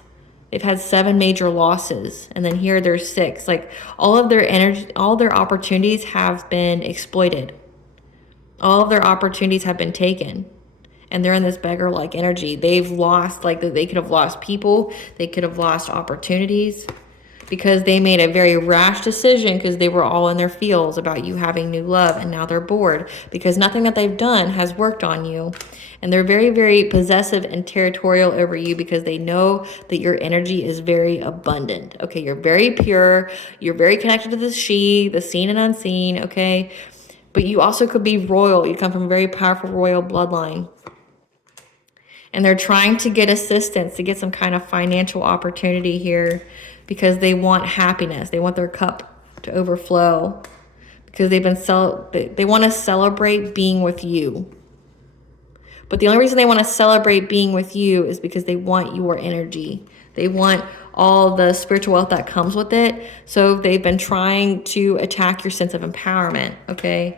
They've had 7 major losses, and then here there's 6. Like all of their energy, all their opportunities have been exploited. All of their opportunities have been taken, and they're in this beggar-like energy. They've lost, like they could have lost people, they could have lost opportunities because they made a very rash decision because they were all in their feels about you having new love, and now they're bored because nothing that they've done has worked on you. And they're very, very possessive and territorial over you because they know that your energy is very abundant. Okay, you're very pure. You're very connected to the she, the seen and unseen, okay? But you also could be royal. You come from a very powerful royal bloodline. And they're trying to get assistance, to get some kind of financial opportunity here because they want happiness. They want their cup to overflow because they want to celebrate being with you. But the only reason they want to celebrate being with you is because they want your energy. They want all the spiritual wealth that comes with it. So they've been trying to attack your sense of empowerment, okay?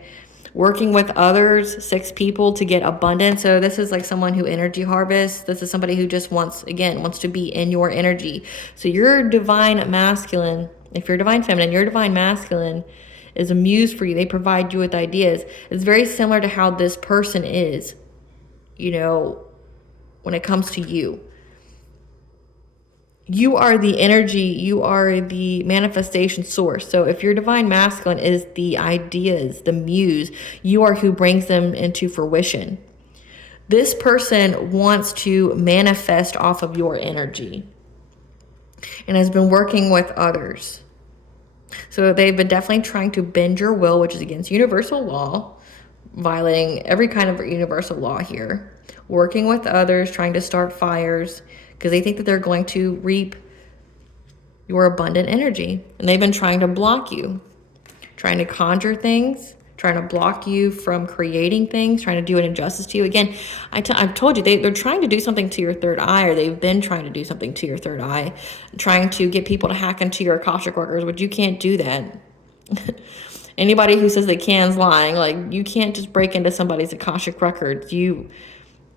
Working with others, 6 people to get abundance. So this is like someone who energy harvests. This is somebody who just wants to be in your energy. So your divine masculine If you're divine feminine, your divine masculine is a muse for you. They provide you with ideas. It's very similar to how this person is, you know, when it comes to you. You are the energy, you are the manifestation source. So if your divine masculine is the ideas, the muse, you are who brings them into fruition. This person wants to manifest off of your energy and has been working with others. So they've been definitely trying to bend your will, which is against universal law, violating every kind of universal law here. Working with others, trying to start fires, because they think that they're going to reap your abundant energy. And they've been trying to block you, trying to conjure things, trying to block you from creating things, trying to do an injustice to you. Again, I've told you, they're trying to do something to your third eye, or they've been trying to do something to your third eye, trying to get people to hack into your Akashic records, but you can't do that. Anybody who says they can is lying. Like, you can't just break into somebody's Akashic records.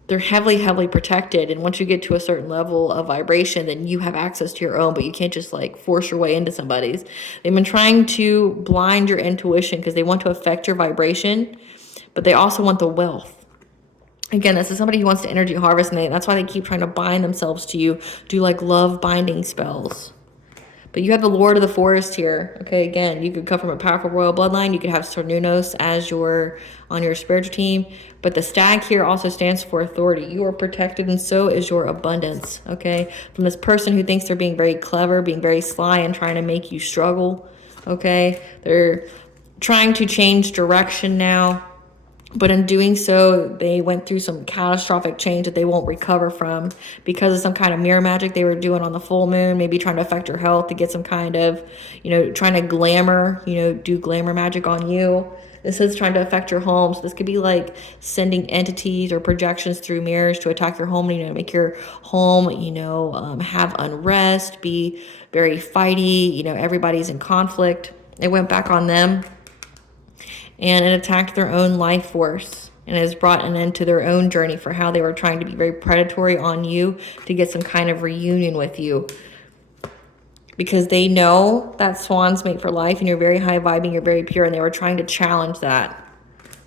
They're heavily protected, and once you get to a certain level of vibration, then you have access to your own, but you can't just like force your way into somebody's. They've been trying to blind your intuition because they want to affect your vibration, but they also want the wealth. Again, this is somebody who wants to energy harvest, and that's why they keep trying to bind themselves to you, do like love binding spells. But you have the Lord of the Forest here. Okay, again, you could come from a powerful royal bloodline. You could have Cernunnos as on your spiritual team. But the stag here also stands for authority. You are protected, and so is your abundance. Okay, from this person who thinks they're being very clever, being very sly, and trying to make you struggle. Okay, they're trying to change direction now. But in doing so, they went through some catastrophic change that they won't recover from because of some kind of mirror magic they were doing on the full moon, maybe trying to affect your health to get some kind of, trying to glamour, do glamour magic on you. This is trying to affect your home. So this could be like sending entities or projections through mirrors to attack your home, make your home, have unrest, be very fighty, everybody's in conflict. It went back on them. And it attacked their own life force and has brought an end to their own journey for how they were trying to be very predatory on you to get some kind of reunion with you. Because they know that swans mate for life and you're very high vibing, you're very pure, and they were trying to challenge that.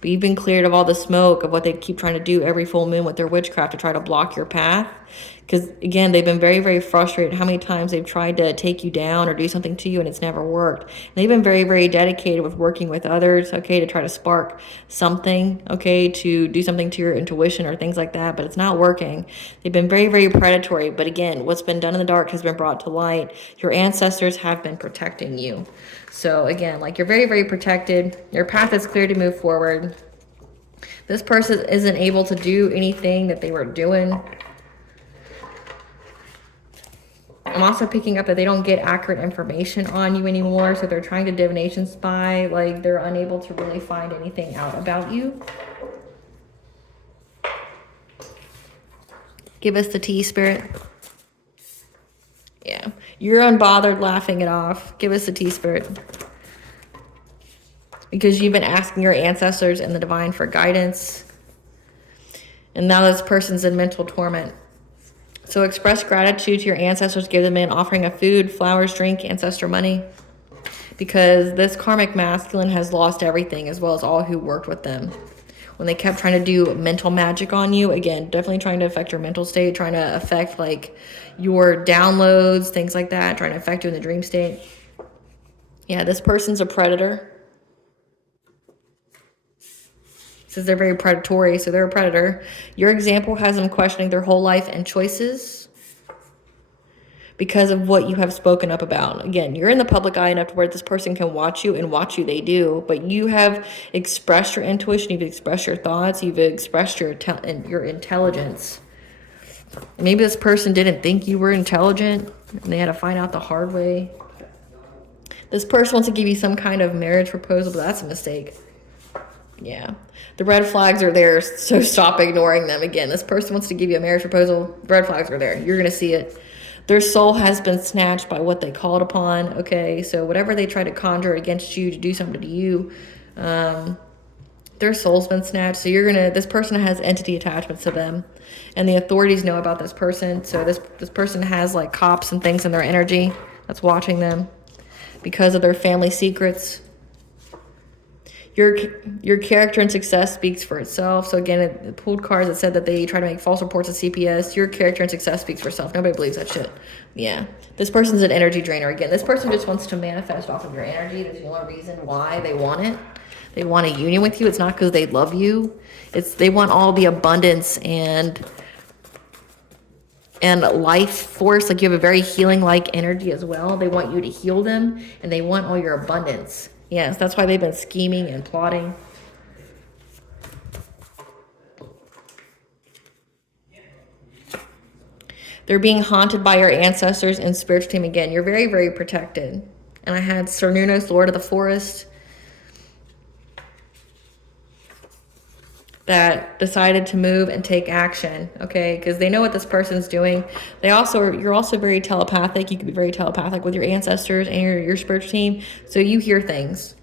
But you've been cleared of all the smoke of what they keep trying to do every full moon with their witchcraft to try to block your path. Because, again, they've been very frustrated how many times they've tried to take you down or do something to you and it's never worked. And they've been very dedicated with working with others, okay, to try to spark something, okay, to do something to your intuition or things like that, but it's not working. They've been very predatory. But, again, what's been done in the dark has been brought to light. Your ancestors have been protecting you. So, again, like, you're very protected. Your path is clear to move forward. This person isn't able to do anything that they were doing. I'm also picking up that they don't get accurate information on you anymore. So they're trying to divination spy. Like, they're unable to really find anything out about you. Give us the tea, Spirit. Yeah. You're unbothered laughing it off. Give us the tea, Spirit. Because you've been asking your ancestors and the divine for guidance. And now this person's in mental torment. So express gratitude to your ancestors. Give them an offering of food, flowers, drink, ancestor money. Because this karmic masculine has lost everything, as well as all who worked with them. When they kept trying to do mental magic on you, again, definitely trying to affect your mental state, trying to affect like your downloads, things like that, trying to affect you in the dream state. Yeah, this person's a predator. Says they're very predatory, so they're a predator. Your example has them questioning their whole life and choices because of what you have spoken up about. Again, you're in the public eye enough to where this person can watch you, and watch you they do, but you have expressed your intuition, you've expressed your thoughts, you've expressed your intelligence. Maybe this person didn't think you were intelligent, and they had to find out the hard way. This person wants to give you some kind of marriage proposal, but that's a mistake. Yeah. The red flags are there, so stop ignoring them. Again, this person wants to give you a marriage proposal. Red flags are there. You're going to see it. Their soul has been snatched by what they called upon. Okay, so whatever they try to conjure against you to do something to you, their soul's been snatched. So this person has entity attachments to them. And the authorities know about this person. So this person has like cops and things in their energy that's watching them. because of their family secrets. Your character and success speaks for itself. So again, it pulled cards that said that they try to make false reports of CPS. Your character and success speaks for itself. Nobody believes that shit. Yeah. This person's an energy drainer. Again, this person just wants to manifest off of your energy. That's the only reason why they want it. They want a union with you. It's not because they love you. They want all the abundance and life force. Like, you have a very healing like energy as well. They want you to heal them, and they want all your abundance. Yes, that's why they've been scheming and plotting. They're being haunted by your ancestors and spiritual team. Again, you're very, very protected. And I had Cernunnos, Lord of the Forest, that decided to move and take action, okay? Because they know what this person's doing. You're also very telepathic. You can be very telepathic with your ancestors and your spiritual team. So you hear things.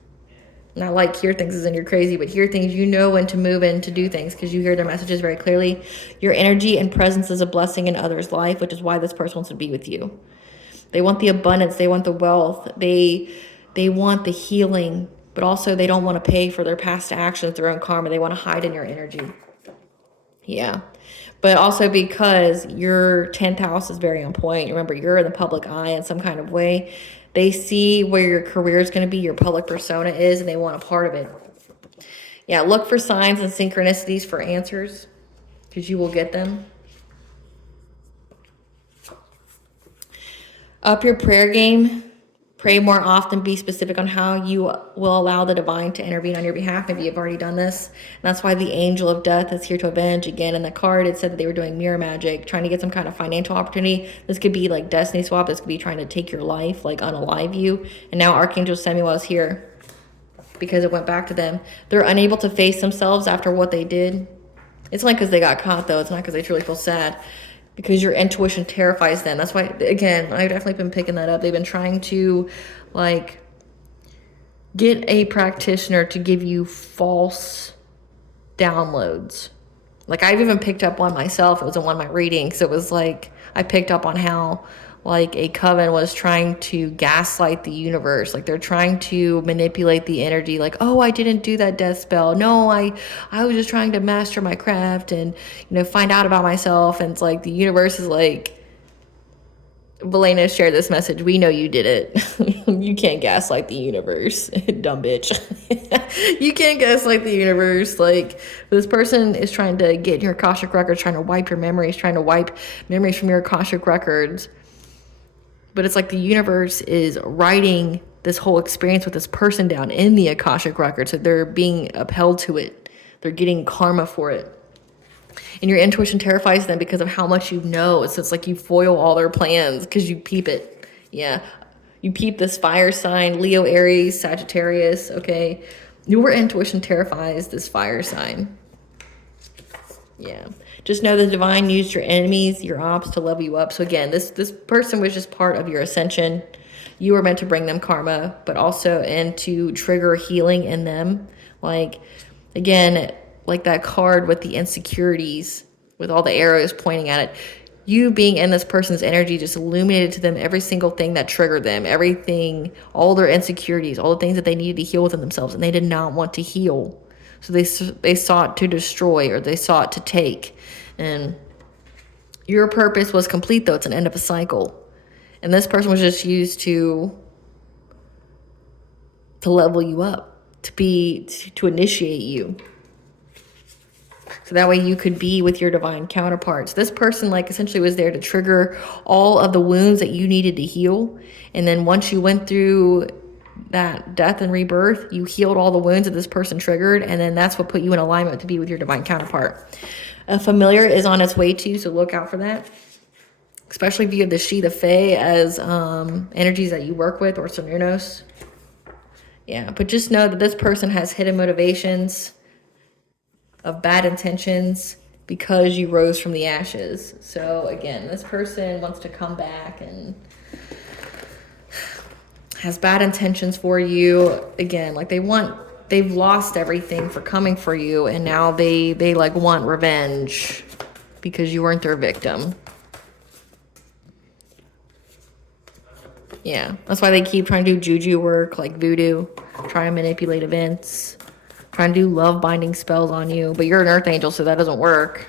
Not like hear things as in you're crazy, but hear things. You know when to move in to do things because you hear their messages very clearly. Your energy and presence is a blessing in others' life, which is why this person wants to be with you. They want the abundance. They want the wealth. They want the healing. But also they don't want to pay for their past actions, their own karma. They want to hide in your energy. Yeah. But also because your 10th house is very on point. Remember, you're in the public eye in some kind of way. They see where your career is going to be, your public persona is, and they want a part of it. Yeah, look for signs and synchronicities for answers because you will get them. Up your prayer game. Pray more often. Be specific on how you will allow the divine to intervene on your behalf. Maybe you've already done this. And that's why the angel of death is here to avenge. Again, in the card, it said that they were doing mirror magic, trying to get some kind of financial opportunity. This could be like destiny swap. This could be trying to take your life, like unalive you. And now Archangel Samuel is here because it went back to them. They're unable to face themselves after what they did. It's only because they got caught, though. It's not because they truly feel sad. Because your intuition terrifies them. That's why, again, I've definitely been picking that up. They've been trying to, like, get a practitioner to give you false downloads. Like, I've even picked up one myself. It was in one of my readings. It was like, I picked up on how, like, a coven was trying to gaslight the universe. Like, they're trying to manipulate the energy. Like, oh, I didn't do that death spell. No, I was just trying to master my craft and, find out about myself. And it's like, the universe is like, Valena shared this message. We know you did it. You can't gaslight the universe. Dumb bitch. You can't gaslight the universe. Like, this person is trying to get your Akashic records, trying to wipe your memories, trying to wipe memories from your Akashic records. But it's like the universe is writing this whole experience with this person down in the Akashic record. So they're being upheld to it. They're getting karma for it. And your intuition terrifies them because of how much you know. So it's like you foil all their plans because you peep it. Yeah. You peep this fire sign, Leo, Aries, Sagittarius, okay? Your intuition terrifies this fire sign. Yeah. Just know the divine used your enemies, your ops to level you up. So again, this person was just part of your ascension. You were meant to bring them karma, but also and to trigger healing in them. Like, again, like that card with the insecurities, with all the arrows pointing at it. You being in this person's energy just illuminated to them every single thing that triggered them, everything, all their insecurities, all the things that they needed to heal within themselves, and they did not want to heal. So they sought to destroy, or they sought to take. And your purpose was complete, though. It's an end of a cycle. And this person was just used to level you up, to initiate you. So that way you could be with your divine counterparts. This person, like, essentially was there to trigger all of the wounds that you needed to heal. And then once you went through that death and rebirth, you healed all the wounds that this person triggered. And then that's what put you in alignment to be with your divine counterpart. A familiar is on its way too, so look out for that. Especially if you have the She, the Fae as energies that you work with, or Cernunnos. Yeah, but just know that this person has hidden motivations of bad intentions because you rose from the ashes. So again, this person wants to come back and has bad intentions for you. Again, like they've lost everything for coming for you, and now they like want revenge because you weren't their victim. Yeah, that's why they keep trying to do juju work, like voodoo, try and manipulate events, trying to do love binding spells on you. But you're an earth angel, so that doesn't work.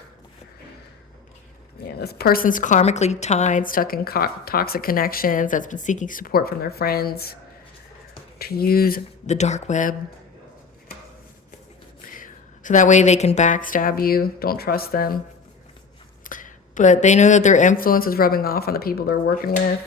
Yeah, this person's karmically tied, stuck in toxic connections, that's been seeking support from their friends to use the dark web. So that way they can backstab you. Don't trust them. But they know that their influence is rubbing off on the people they're working with.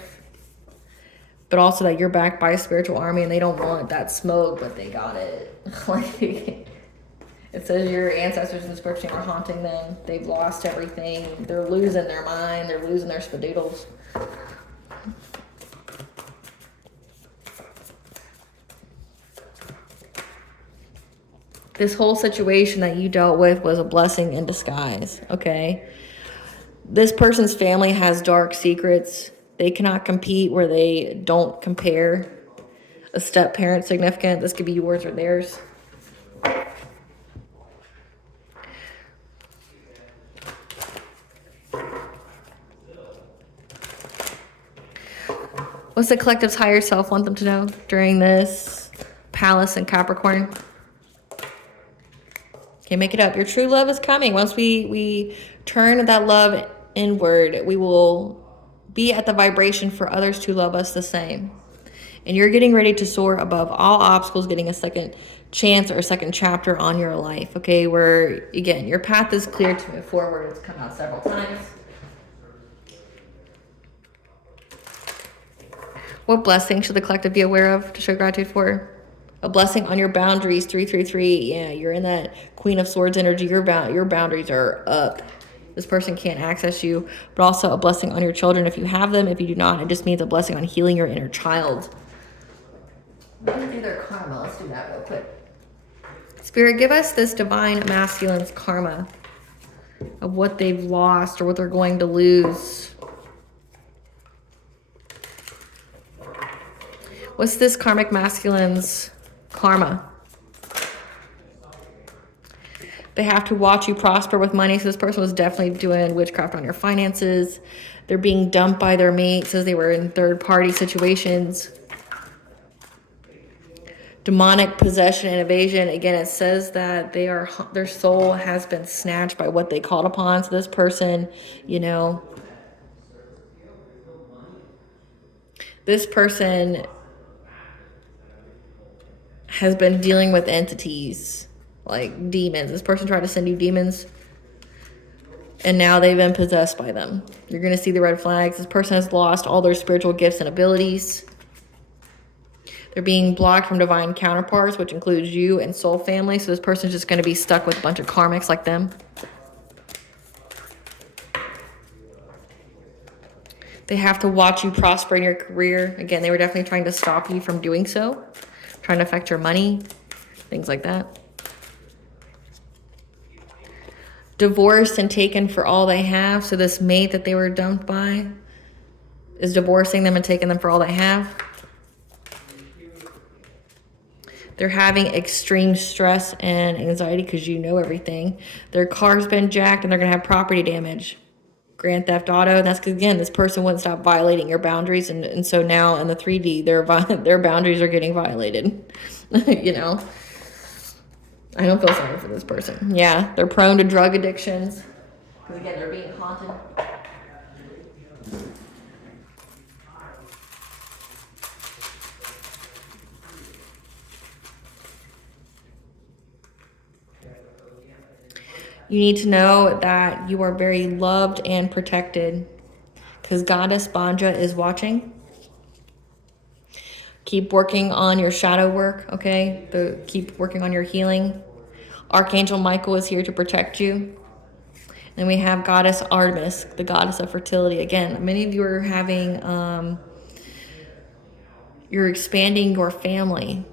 But also that you're backed by a spiritual army and they don't want that smoke, but they got it. Like, it says your ancestors in the spiritual are haunting them. They've lost everything. They're losing their mind. They're losing their spadoodles. This whole situation that you dealt with was a blessing in disguise, okay? This person's family has dark secrets. They cannot compete where they don't compare. A step parent significant. This could be yours or theirs. What's the collective's higher self want them to know during this Pallas and Capricorn? Okay, make it up. Your true love is coming. Once we turn that love inward, we will be at the vibration for others to love us the same. And you're getting ready to soar above all obstacles, getting a second chance or a second chapter on your life, okay? Where, again, your path is clear to move forward. It's come out several times. What blessing should the collective be aware of to show gratitude for? A blessing on your boundaries, 333. Yeah, you're in that Queen of Swords energy. Your boundaries are up. This person can't access you. But also a blessing on your children if you have them. If you do not, it just means a blessing on healing your inner child. We're going to do their karma. Let's do that real quick. Spirit, give us this divine masculine's karma of what they've lost or what they're going to lose. What's this karmic masculine's karma? They have to watch you prosper with money. So this person was definitely doing witchcraft on your finances. They're being dumped by their mate. Says they were in third-party situations. Demonic possession and evasion. Again, it says that their soul has been snatched by what they called upon. So this person, you know, this person has been dealing with entities like demons. This person tried to send you demons and now they've been possessed by them. You're going to see the red flags. This person has lost all their spiritual gifts and abilities. They're being blocked from divine counterparts, which includes you and soul family. So this person's just going to be stuck with a bunch of karmics like them. They have to watch you prosper in your career. Again, they were definitely trying to stop you from doing so. Trying to affect your money, things like that. Divorced and taken for all they have. So this mate that they were dumped by is divorcing them and taking them for all they have. They're having extreme stress and anxiety because you know everything. Their car's been jacked and they're going to have property damage. Grand theft auto. And that's because, again, this person wouldn't stop violating your boundaries. And so now in the 3D, their boundaries are getting violated. You know? I don't feel sorry for this person. Yeah, they're prone to drug addictions. Because, again, they're being haunted. You need to know that you are very loved and protected because Goddess Banja is watching. Keep working on your shadow work, okay? Keep working on your healing. Archangel Michael is here to protect you. Then we have Goddess Artemis, the goddess of fertility. Again, many of you are having, you're expanding your family.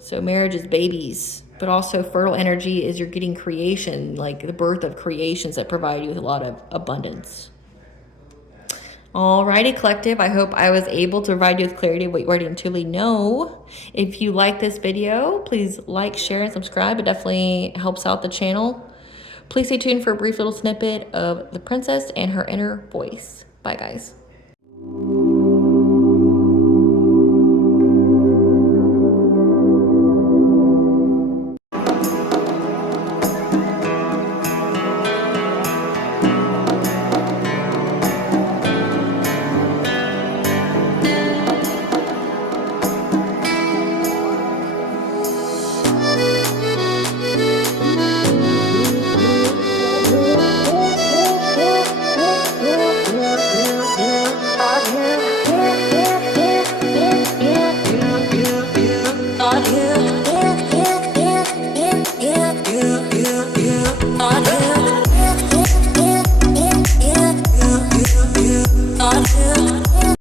So marriage is babies. But also fertile energy is you're getting creation, like the birth of creations that provide you with a lot of abundance. Alrighty, collective. I hope I was able to provide you with clarity of what you already intuitively know. If you like this video, please like, share, and subscribe. It definitely helps out the channel. Please stay tuned for a brief little snippet of the princess and her inner voice. Bye, guys.